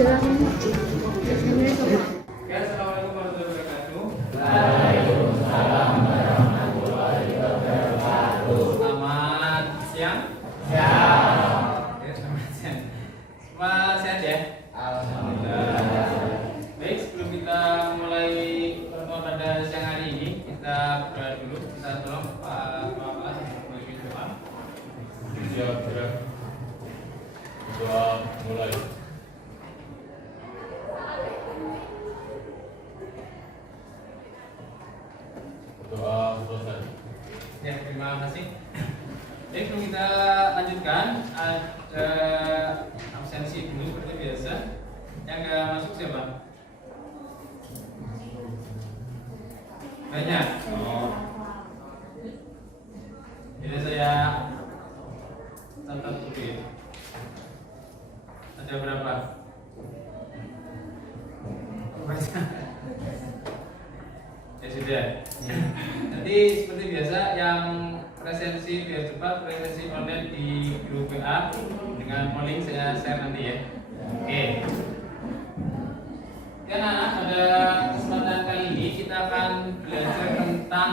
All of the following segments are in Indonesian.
menjelang Januari kemarin. Oke, assalamualaikum warahmatullahi wabarakatuh. Waalaikumsalam warahmatullahi wabarakatuh. Selamat siang. Siang. Oke, selamat siang. Semua sehat ya? Alhamdulillah. Baik, sebelum kita mulai pertemuan pada siang hari ini, kita berdoa dulu. Kita tolong Pak Bapak memimpin doa. Siap, gerak. Doa mulai. Doa selesai. Ya, terima kasih. Baik, sebelum kita lanjutkan, ada absensi dulu seperti biasa. Yang nggak masuk siapa? Banyak. Oh. Jadi saya catat dulu ya. Ada berapa? Ya sudah. Nanti seperti biasa yang presensi biar cepat presensi online di grup WA dengan polling saya share nanti ya. Oke. Ya anak-anak, pada kesempatan kali ini kita akan belajar tentang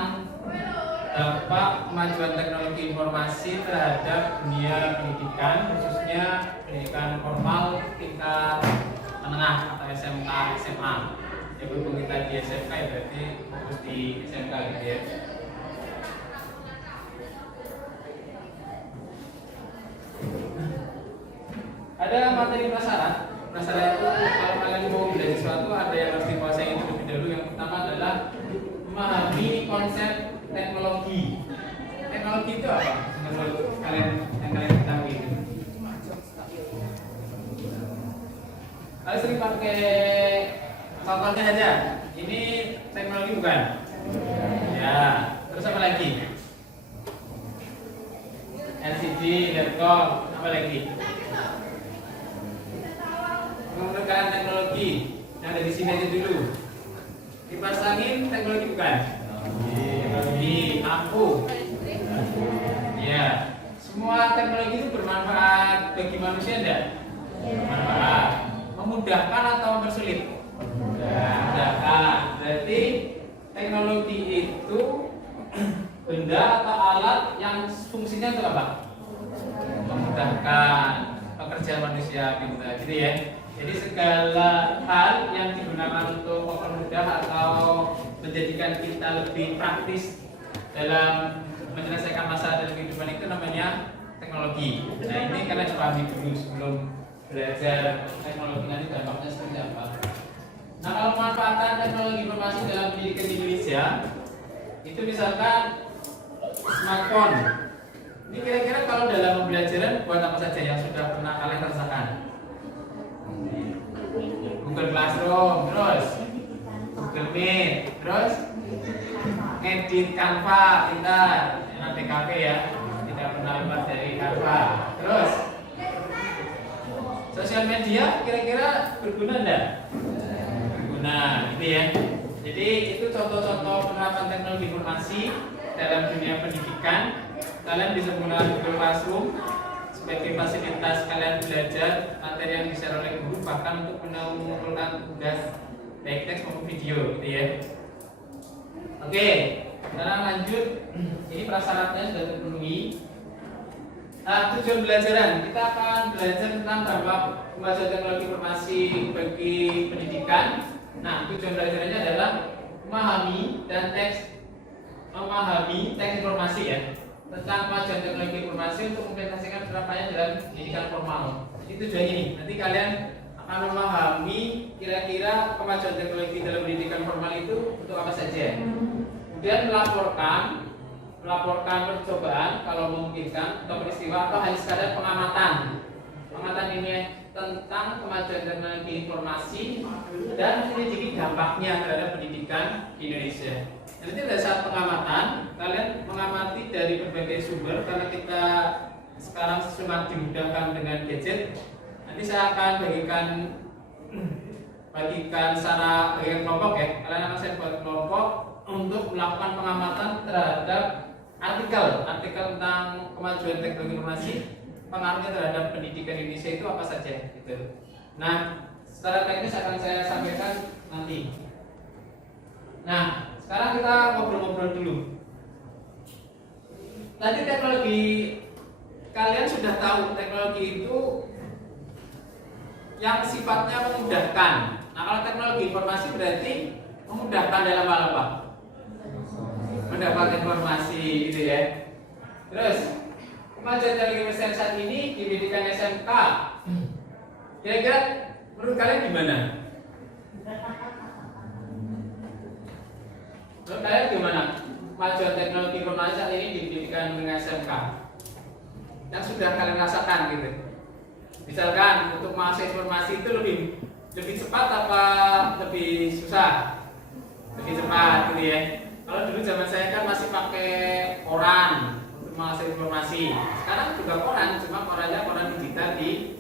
dampak kemajuan teknologi informasi terhadap dunia pendidikan, khususnya pendidikan formal tingkat menengah atau SMK, SMA. Ya berhubung kita di SMK ya berarti fokus di SMK gitu ya. Ada materi prasyarat. Prasyarat itu kalau kalian mau belajar sesuatu ada yang harus dikuasai terlebih dahulu. Yang pertama adalah memahami konsep teknologi. Teknologi itu apa? Menurut kalian yang kalian ketahui itu? Kalian sering pakai contohnya aja. Ini teknologi bukan? Ya. Terus apa lagi? LCD, laptop, apa lagi? Menurut kalian teknologi yang ada di sini aja dulu. Kipas angin teknologi bukan? Teknologi lampu. Ya, semua teknologi itu bermanfaat bagi manusia enggak? Bermanfaat. Memudahkan atau mempersulit? Memudahkan. Berarti teknologi itu benda atau alat yang fungsinya untuk apa? Memudahkan pekerjaan manusia gitu ya. Jadi segala hal yang digunakan untuk mempermudah atau menjadikan kita lebih praktis dalam menyelesaikan masalah dalam kehidupan itu namanya teknologi. Nah ini kalian pahami dulu sebelum belajar teknologi nanti dampaknya seperti apa. Nah kalau pemanfaatan teknologi informasi dalam pendidikan di Indonesia itu misalkan smartphone. Ini kira-kira kalau dalam pembelajaran buat apa saja yang sudah pernah kalian rasakan? Google Classroom, terus Google Meet, terus ngedit Canva, kita yang TKP ya, tidak pernah lepas dari Canva. Terus sosial media kira-kira berguna enggak? Berguna, gitu ya. Jadi itu contoh-contoh penerapan teknologi informasi dalam dunia pendidikan. Kalian bisa menggunakan Google Classroom sebagai fasilitas kalian belajar materi yang di-share oleh guru, bahkan untuk mengumpulkan tugas baik teks maupun video gitu ya. Oke, sekarang lanjut. Ini prasyaratnya sudah terpenuhi. Nah, tujuan belajaran kita akan belajar tentang dampak kemajuan teknologi informasi bagi pendidikan. Nah, tujuan belajarannya adalah memahami teks informasi ya tentang kemajuan teknologi informasi untuk mengimplementasikan penerapannya dalam pendidikan formal. Itu tujuannya nih. Nanti kalian akan memahami kira-kira kemajuan teknologi dalam pendidikan formal itu untuk apa saja. Kemudian melaporkan percobaan kalau memungkinkan atau peristiwa atau hanya sekadar pengamatan. Pengamatan ini tentang kemajuan teknologi informasi dan menyelidiki dampaknya terhadap pendidikan di Indonesia. Nanti pada saat pengamatan, kalian mengamati dari berbagai sumber karena kita sekarang semakin dimudahkan dengan gadget. Nanti saya akan bagikan secara kelompok ya. Kalian akan saya buat kelompok untuk melakukan pengamatan terhadap artikel tentang kemajuan teknologi informasi, pengaruhnya terhadap pendidikan Indonesia itu apa saja gitu. Nah, secara teknis akan saya sampaikan nanti. Nah, sekarang kita ngobrol-ngobrol dulu. Tadi teknologi, kalian sudah tahu teknologi itu yang sifatnya memudahkan. Nah, kalau teknologi informasi berarti memudahkan dalam hal apa? Mendapat informasi gitu ya. Terus kemajuan teknologi mesin saat ini di pendidikan SMK, kira-kira menurut kalian gimana? Menurut kalian gimana kemajuan teknologi informasi saat ini di pendidikan menengah SMK yang sudah kalian rasakan gitu? Misalkan untuk mengakses informasi itu lebih cepat apa lebih susah? Lebih cepat gitu ya. Kalau dulu zaman saya kan masih pakai koran untuk mengakses informasi. Sekarang juga koran, cuma korannya koran digital di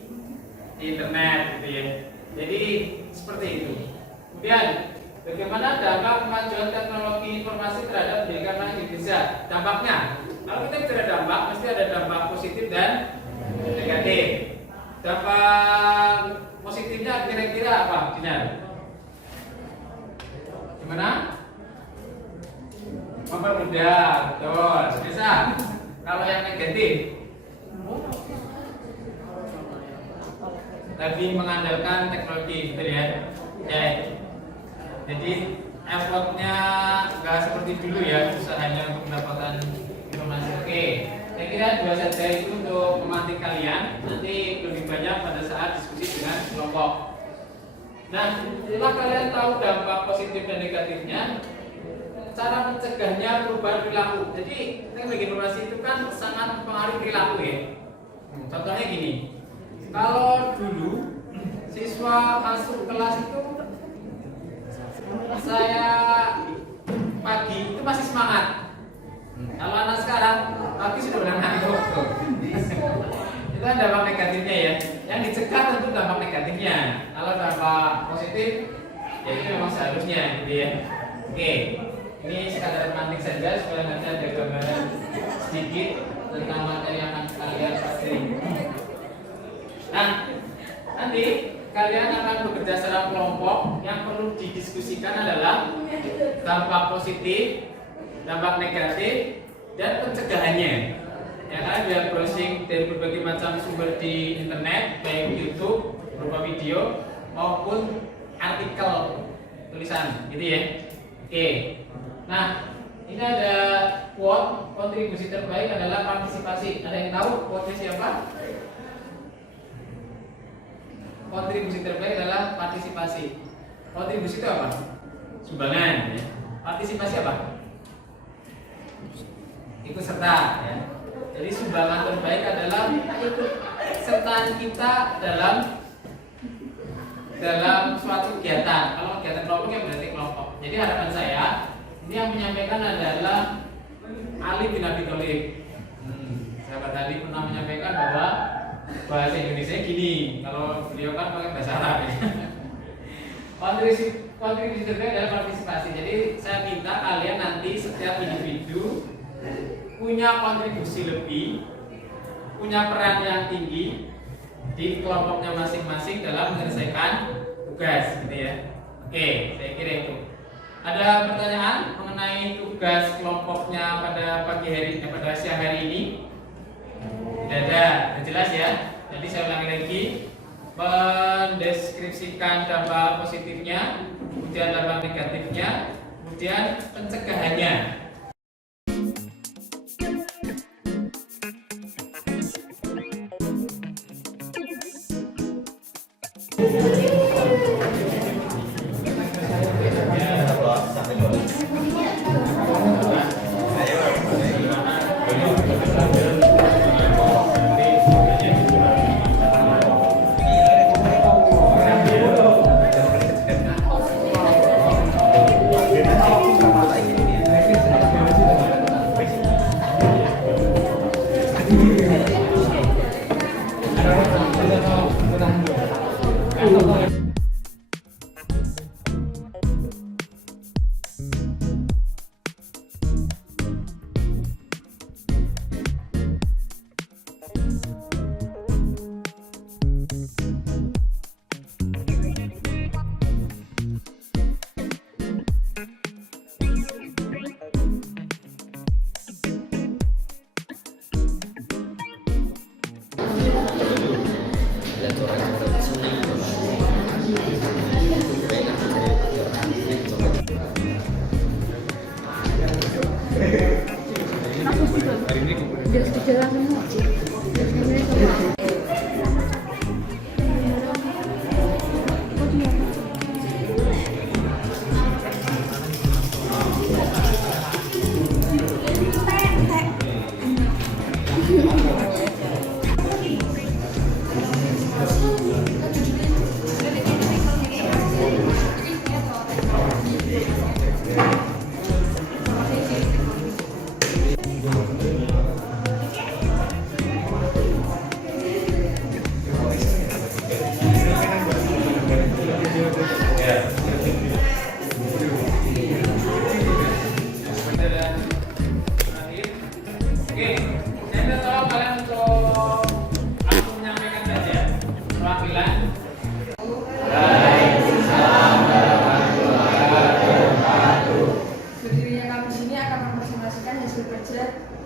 internet gitu ya. Jadi seperti itu. Kemudian bagaimana dampak kemajuan teknologi informasi terhadap pendidikan di Indonesia? Dampaknya, kalau kita bicara dampak, mesti ada dampak positif dan negatif. Dampak positifnya kira-kira apa, Dinar? Gimana? Mempermudah, betul. Bisa. Kalau yang negatif, lebih mengandalkan teknologi, betul ya? Ya. Jadi effortnya nggak seperti dulu ya, usahanya untuk mendapatkan informasi. Oke, saya kira 2 saja itu untuk memantik kalian. Nanti lebih banyak pada saat diskusi dengan kelompok. Nah, setelah kalian tahu dampak positif dan negatifnya, cara mencegahnya perubahan perilaku. Jadi teknologi informasi itu kan sangat mempengaruhi perilaku ya. Contohnya gini, kalau dulu siswa masuk kelas itu saya pagi itu masih semangat. Kalau anak sekarang pagi sudah benar ngantuk. Itu kan dampak negatifnya ya. Yang dicegah tentu dampak negatifnya. Kalau dampak positif, ya itu memang seharusnya gitu ya. Oke, ini sekadar mantik saja supaya nanti ada gambaran sedikit tentang materi yang akan kalian pelajari. Nah, nanti kalian akan bekerja secara kelompok. Yang perlu didiskusikan adalah dampak positif, dampak negatif, dan pencegahannya. Ya, kalian bisa browsing dari berbagai macam sumber di internet, baik YouTube, berupa video maupun artikel tulisan, gitu ya. Oke. Nah, ini ada quote, kontribusi terbaik adalah partisipasi. Ada yang tahu quote-nya siapa? Kontribusi terbaik adalah partisipasi. Kontribusi itu apa? Sumbangan ya. Partisipasi apa? Ikut serta ya. Jadi sumbangan terbaik adalah ikut sertaan kita dalam suatu kegiatan. Kalau kegiatan kelompok ya berarti kelompok. Jadi harapan saya ini yang menyampaikan adalah Ali bin Abi Thalib. Sahabat Ali pernah menyampaikan bahwa bahasa Indonesia gini, kalau beliau kan pakai bahasa Arab ya. Kontribusi terbaik adalah partisipasi. Jadi saya minta kalian nanti setiap individu punya kontribusi lebih, punya peran yang tinggi di kelompoknya masing-masing dalam menyelesaikan tugas, gitu ya. Oke, saya kira itu. Ada pertanyaan mengenai tugas kelompoknya pada pagi hari, pada siang hari ini? Tidak ada, sudah jelas ya. Jadi saya ulangi lagi, mendeskripsikan dampak positifnya, kemudian dampak negatifnya, kemudian pencegahannya.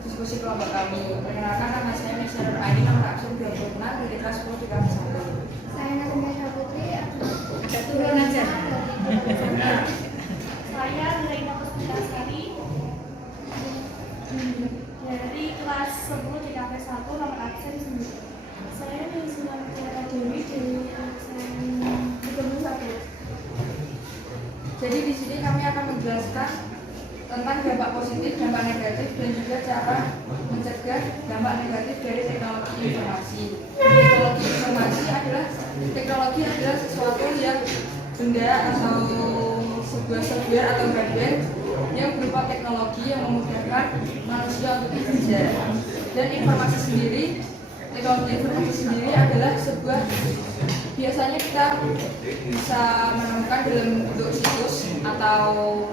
Diskusi kelompok kami. Perkenalkan, nama saya Misalur Aini, nomor absen 26 dari kelas 10 di kelas 1. Saya Nadia Putri, Turun aja. saya dari Puspitasari dari kelas 10 di KP 1 nomor absen 9. Saya dari Sunan Tiara Dewi dari absen 31. Jadi di sini kami akan menjelaskan tentang dampak positif, dampak negatif, dan juga cara mencegah dampak negatif dari teknologi informasi. Teknologi adalah sesuatu yang benda atau sebuah software atau hardware yang berupa teknologi yang memudahkan manusia untuk bekerja. Dan informasi sendiri, teknologi informasi sendiri adalah sebuah, biasanya kita bisa menemukan dalam bentuk situs atau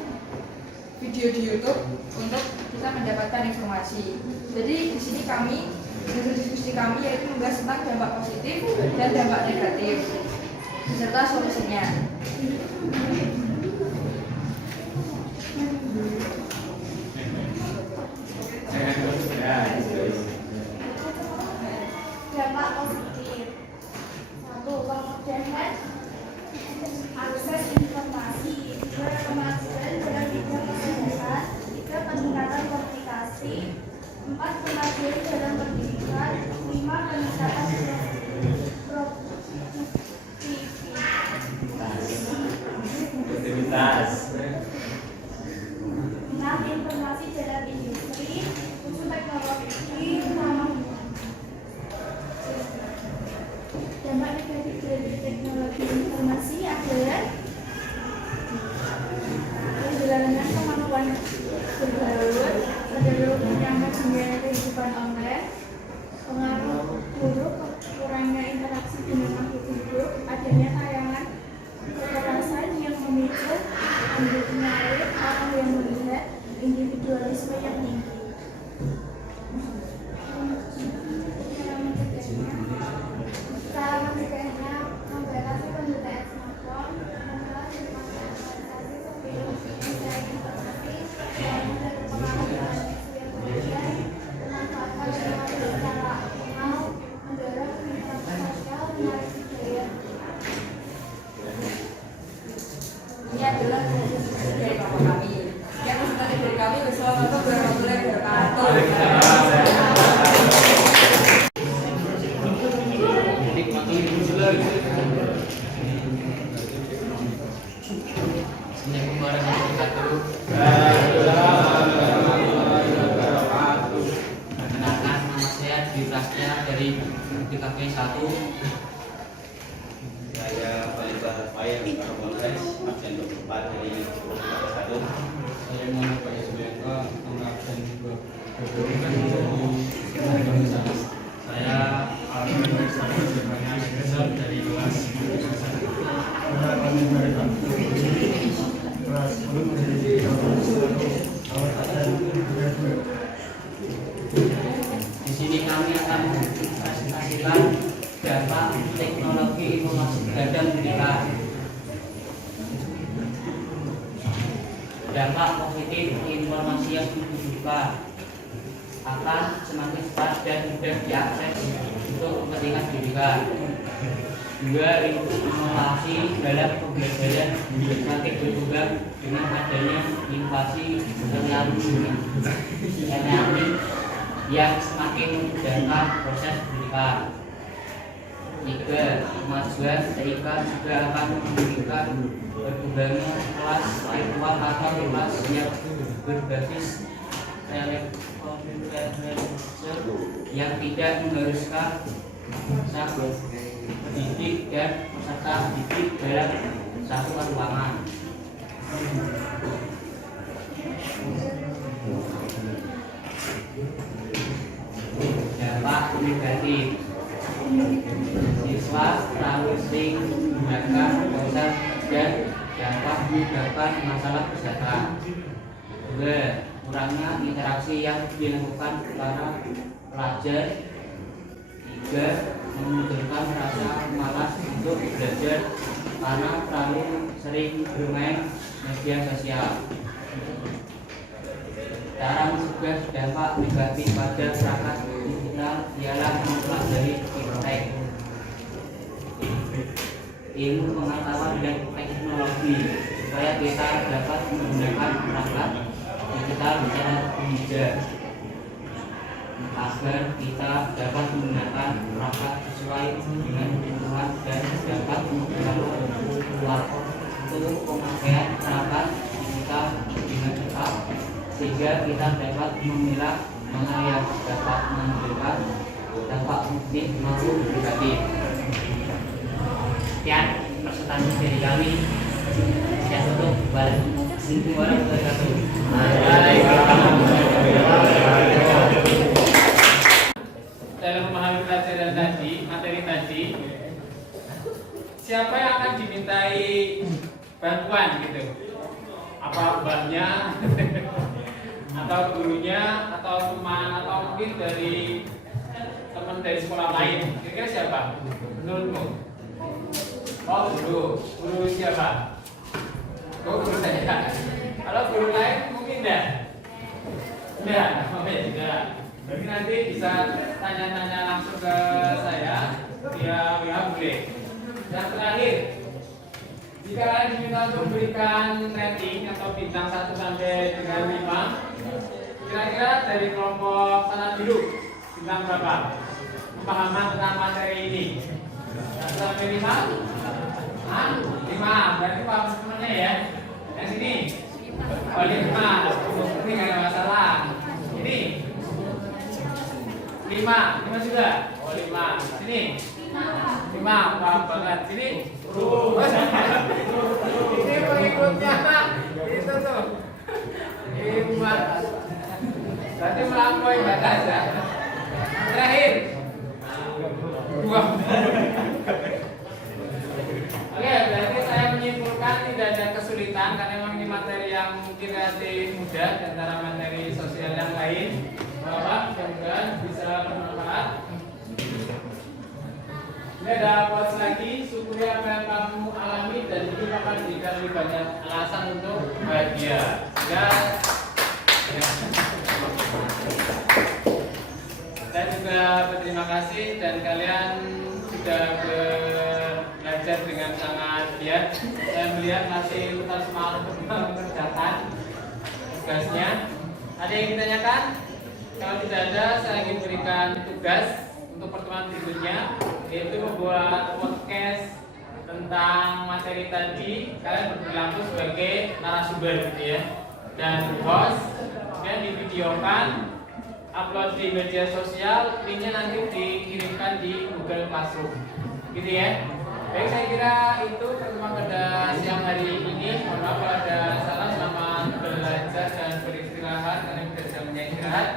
video di YouTube untuk kita mendapatkan informasi. Jadi di sini kami diskusi kami yaitu membahas tentang dampak positif dan dampak negatif beserta solusinya. Dampak positif. 1. Kemudahan akses informasi. 2. Kemajuan dalam bidang kesehatan. 3. Peningkatan komunikasi. 4. Kemajuan dalam pendidikan. 5. Peningkatan produktivitas. 6. Informasi dalam industri, khusus teknologi ramah. Dampak negatif dari teknologi informasi adalah kehilangan kemampuan bergaul, cenderung menyangkut dunia kehidupan online, pengaruh buruk, kurangnya interaksi dengan makhluk hidup, adanya tayangan kekerasan yang memicu ambil penyakit, orang yang melihat, individualisme yang tinggi. Cara mencegahnya membatasi penggunaan smartphone, mengurangi informasi sebelum mencari informasi, dan berpengaruh dengan isu yang berbeda, memanfaatkan teknologi secara optimal, mendorong lingkungan sosial, menarik budaya. Ini adalah diskusi dari kelompok kami. Yang selanjutnya dari kami, wassalamualaikum warahmatullahi wabarakatuh. Perkenalkan, nama saya Dwi Prastia dari DKP 1. Saya Balita Fayar Karboles, absen 24 dari DKP 1. Saya Muhammad Pak Yusbianka, nomor absen 2. Saya Alhamdulillah dari kelas 1. Di sini kami akan presentasikan dampak teknologi informasi dan pendidikan. Dampak positif informasi yang dibuka akan semakin cepat dan mudah diakses untuk kepentingan pendidikan. 2. Inovasi dalam pembelajaran semakin berkembang dengan adanya inovasi e-learning yang semakin memudahkan proses pendidikan. 3. Kemajuan TIK juga akan memungkinkan berkembangnya kelas virtual atau kelas yang berbasis telekonferensi yang tidak mengharuskan sang pendidik dan peserta didik dalam satu ruangan. negatif. Siswa terlalu sering menggunakan ponsel dan dapat menyebabkan masalah kesehatan. 2. Kurangnya interaksi yang dilakukan para pelajar. 3. Memunculkan rasa malas untuk belajar karena terlalu sering bermain media sosial. Cara mencegah dampak negatif pada perangkat digital ialah mempelajari fintech, ilmu pengetahuan dan teknologi, supaya kita dapat menggunakan perangkat digital secara bijak, agar kita dapat menggunakan perangkat sesuai dengan kebutuhan dan dapat memperoleh waktu pemakaian perangkat digital dengan tepat, sehingga kita dapat memilah mana yang dapat menimbulkan dampak positif maupun negatif. Sekian presentasi dari kami. Saya tutup. Waalaikumsalam warahmatullahi wabarakatuh. Dalam memahami pelajaran tadi, materi tadi, siapa yang akan dimintai bantuan gitu? Apa mbahnya, atau gurunya, atau teman, atau mungkin dari teman dari sekolah lain? Kira-kira siapa? Menurutmu? Oh, guru siapa? Oh, guru saya. Kalau guru lain mungkin enggak? Enggak, tidak. Jadi nanti bisa tanya-tanya langsung ke saya via WA boleh. Yang terakhir, jika kalian diminta untuk memberikan rating atau bintang 1 sampai dengan 5, kira-kira dari kelompok sana dulu bintang berapa? Pemahaman tentang materi ini 1 sampai 5? 5, berarti paham semuanya ya. Yang sini? Oh 5, ini nggak ada masalah. Ini 5 juga? Oh 5. Sini? 5, paham banget. Sini? Ini pengikutnya itu tuh 5. Berarti melampaui batas ya. Terakhir 2. Oke, berarti saya menyimpulkan tidak ada kesulitan karena memang ini materi yang mungkin relatif mudah di antara materi sosial yang lain. Bapak mudah-mudahan bisa bermanfaat. Ini ada quotes lagi, syukuri apa yang kamu alami dan hidup akan diberikan lebih banyak alasan untuk bahagia. Saya juga berterima kasih dan kalian sudah belajar dengan sangat giat. Saya melihat masih tetap semangat untuk mengerjakan tugasnya. Ada yang ditanyakan? Kalau tidak ada, saya ingin berikan tugas untuk pertemuan berikutnya, yaitu membuat podcast tentang materi tadi. Kalian berlaku sebagai narasumber gitu ya, dan host, dan divideokan, upload di media sosial, linknya nanti dikirimkan di Google Classroom, gitu ya. Baik, saya kira itu pertemuan pada siang hari ini. Mohon maaf kalau ada salah. Selamat belajar dan beristirahat karena sudah jamnya istirahat.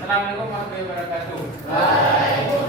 Assalamualaikum warahmatullahi wabarakatuh.